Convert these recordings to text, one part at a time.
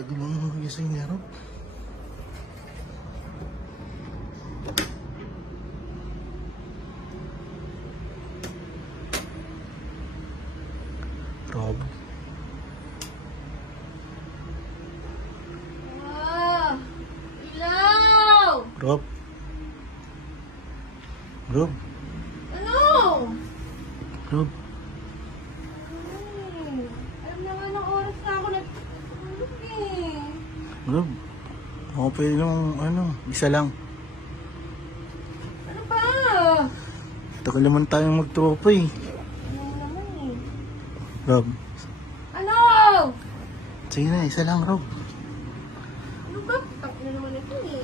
Tagal mo nang magising niya, Rob. Rob. Ah! Ilaw! Rob. Rob. Ano? Rob. Alam na nga ng oras na ako nagtulog eh. Rob. Ako pwede nung isa lang. Ano ba? Tagal naman tayong magtropa eh. Ano naman eh? Rob. Ano? Sige na, isa lang, Rob. Ano ba? Tak na naman ito eh.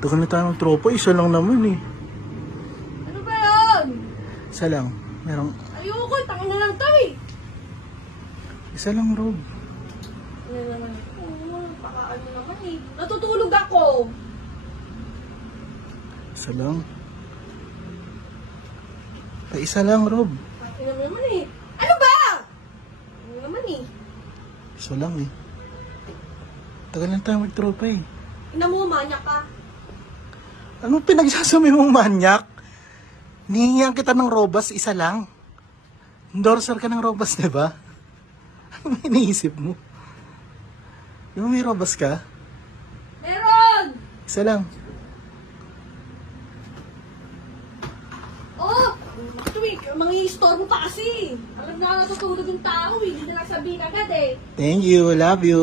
Tagal na tayong magtropa, isa lang naman eh. Ano ba yun? Isa lang. Merong Ayoko, takin na lang to eh. isa lang, Rob. Ano naman ito? Baka ano naman eh. Natutulog ako. Isa lang. Ay, isa lang, Rob. Takin na naman eh. Ano ba? Ano naman eh? Isa lang eh. Tagal na tayong magtropa eh. Ina mo, manyak ka. Ano pinagsasabi mong manyak? Nihingihan kita ng robas, isa lang. Endorser ka ng robas, di ba? Ano iniisip mo? Di ba may robas ka? Meron! Isa lang. Oh! Tuwing, mga i-store mo pa kasi. Alam na natutulog yung tao eh. Hindi na lang sabihin agad eh. Thank you, love you.